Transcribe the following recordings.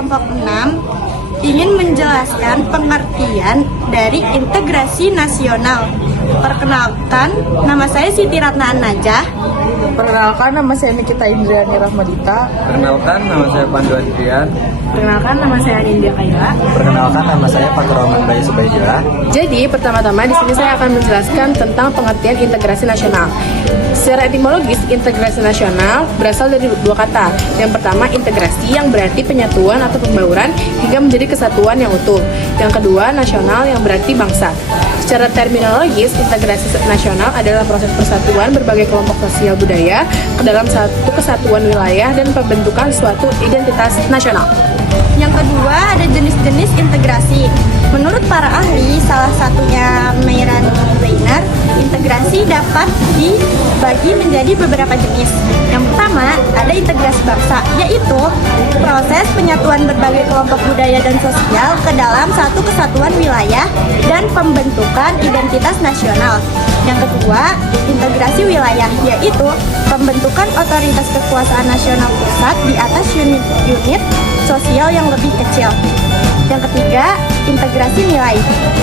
kelompok 6 ingin menjelaskan pengertian dari integrasi nasional. Perkenalkan, nama saya Siti Ratna An-Najah. Perkenalkan, nama saya Nikita Indriani Rahmadita. Perkenalkan, nama saya Pandu Adrian. Perkenalkan, nama saya Nindya Kaila. Perkenalkan, nama saya Fatur Rahman Bayu Subaidillah. Jadi, pertama-tama di sini saya akan menjelaskan tentang pengertian integrasi nasional. Secara etimologis, integrasi nasional berasal dari dua kata. Yang pertama, integrasi yang berarti penyatuan atau pembauran hingga menjadi kesatuan yang utuh. Yang kedua, nasional yang berarti bangsa. Secara terminologis, integrasi nasional adalah proses persatuan berbagai kelompok sosial budaya ke dalam satu kesatuan wilayah dan pembentukan suatu identitas nasional. Yang kedua, ada jenis-jenis integrasi. Menurut para ahli, salah satunya Meiran Weiner, integrasi dapat dibagi menjadi beberapa jenis. Yang pertama, ada integrasi bangsa, yaitu proses penyatuan berbagai kelompok budaya dan sosial ke dalam satu kesatuan wilayah dan pembentukan identitas nasional. Yang kedua, integrasi wilayah, yaitu pembentukan otoritas kekuasaan nasional pusat di atas unit-unit sosial yang lebih kecil. Yang ketiga, integrasi nilai.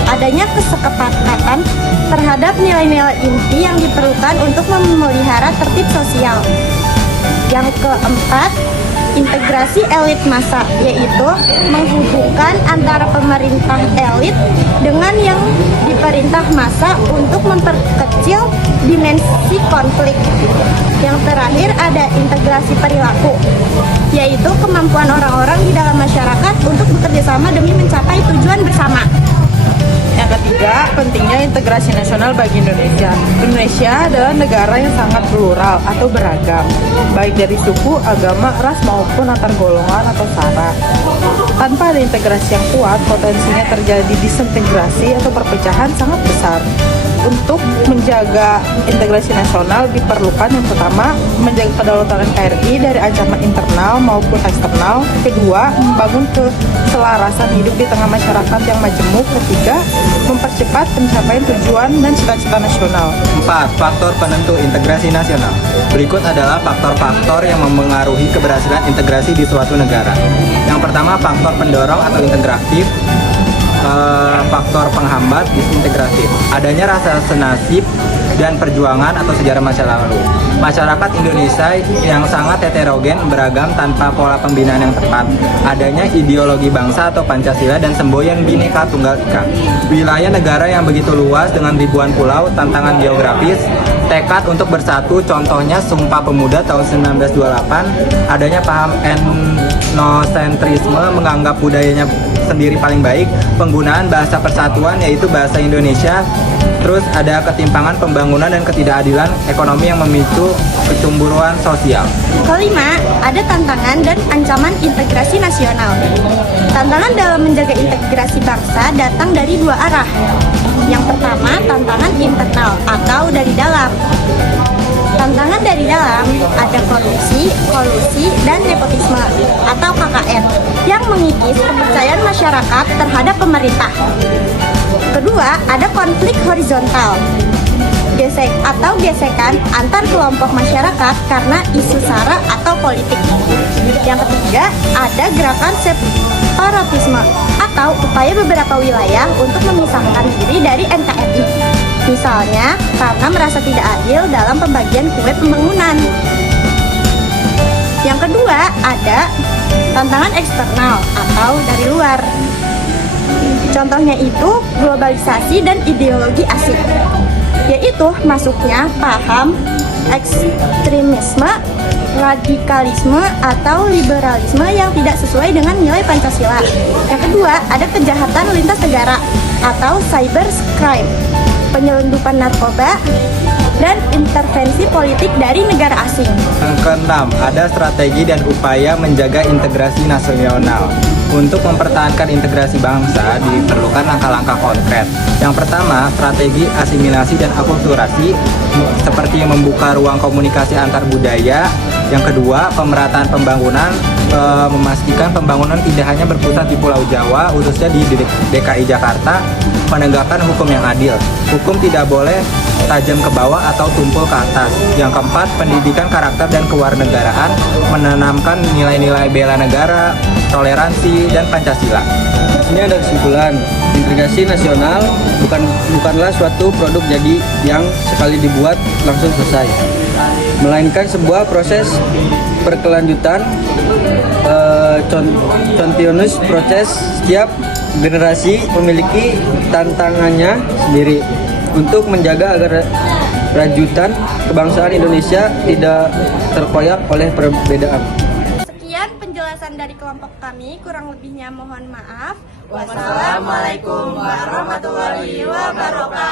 Adanya kesepakatan terhadap nilai-nilai inti yang diperlukan untuk memelihara tertib sosial. Yang keempat, integrasi elit massa, yaitu menghubungkan antara pemerintah elit dengan yang diperintah massa untuk memperkecil dimensi konflik. Yang terakhir, ada integrasi perilaku, yaitu kemampuan orang-orang di dalam masyarakat untuk bekerja sama demi mencapai tujuan bersama. Yang ketiga, pentingnya integrasi nasional bagi Indonesia. Indonesia adalah negara yang sangat plural atau beragam, baik dari suku, agama, ras maupun antar golongan atau sara. Tanpa ada integrasi yang kuat, potensinya terjadi disintegrasi atau perpecahan sangat besar. Untuk menjaga integrasi nasional diperlukan yang pertama, menjaga kedaulatan NKRI dari ancaman internal maupun eksternal. Kedua, membangun keselarasan hidup di tengah masyarakat yang majemuk. Ketiga, mempercepat pencapaian tujuan dan cita-cita nasional. 4. Faktor penentu integrasi nasional. Berikut adalah faktor-faktor yang mempengaruhi keberhasilan integrasi di suatu negara. Yang pertama, faktor pendorong atau integratif. Faktor penghambat disintegratif. Adanya rasa senasib dan perjuangan atau sejarah masa lalu. Masyarakat Indonesia yang sangat heterogen, beragam tanpa pola pembinaan yang tepat. Adanya ideologi bangsa atau Pancasila dan semboyan Bhinneka Tunggal Ika. Wilayah negara yang begitu luas dengan ribuan pulau, tantangan geografis, tekad untuk bersatu, contohnya Sumpah Pemuda tahun 1928. Adanya paham etnosentrisme, menganggap budayanya sendiri paling baik, penggunaan bahasa persatuan yaitu bahasa Indonesia. Terus ada ketimpangan pembangunan dan ketidakadilan ekonomi yang memicu kecemburuan sosial. Kelima, ada tantangan dan ancaman integrasi nasional. Tantangan dalam menjaga integrasi bangsa datang dari dua arah. Yang pertama, tantangan internal atau dari dalam. Tantangan dari dalam ada korupsi, kolusi, dan nepotisme atau KKN yang mengikis kepercayaan masyarakat terhadap pemerintah. Kedua, ada konflik horizontal, gesekan antar kelompok masyarakat karena isu sara atau politik. Yang ketiga, ada gerakan separatisme atau upaya beberapa wilayah untuk memisahkan diri dari NKRI. Misalnya, karena merasa tidak adil dalam pembagian kue pembangunan. Yang kedua, ada tantangan eksternal atau dari luar. Contohnya itu globalisasi dan ideologi asing, yaitu masuknya paham ekstremisme, radikalisme, atau liberalisme yang tidak sesuai dengan nilai Pancasila. Yang kedua, ada kejahatan lintas negara atau cybercrime, penyelundupan narkoba, dan intervensi politik dari negara asing. Yang keenam, ada strategi dan upaya menjaga integrasi nasional. Untuk mempertahankan integrasi bangsa diperlukan langkah-langkah konkret. Yang pertama, strategi asimilasi dan akulturasi seperti membuka ruang komunikasi antar budaya. Yang kedua, pemerataan pembangunan memastikan pembangunan tidak hanya berpusat di Pulau Jawa, khususnya di DKI Jakarta, penegakan hukum yang adil. Hukum tidak boleh tajam ke bawah atau tumpul ke atas. Yang keempat, pendidikan karakter dan kewarganegaraan, menanamkan nilai-nilai bela negara, toleransi, dan Pancasila. Ini ada kesimpulan, integrasi nasional bukanlah suatu produk jadi yang sekali dibuat langsung selesai, melainkan sebuah proses berkelanjutan, continuous proses. Setiap generasi memiliki tantangannya sendiri untuk menjaga agar rajutan kebangsaan Indonesia tidak terkoyak oleh perbedaan. Sekian penjelasan dari kelompok kami, kurang lebihnya mohon maaf. Wassalamualaikum warahmatullahi wabarakatuh.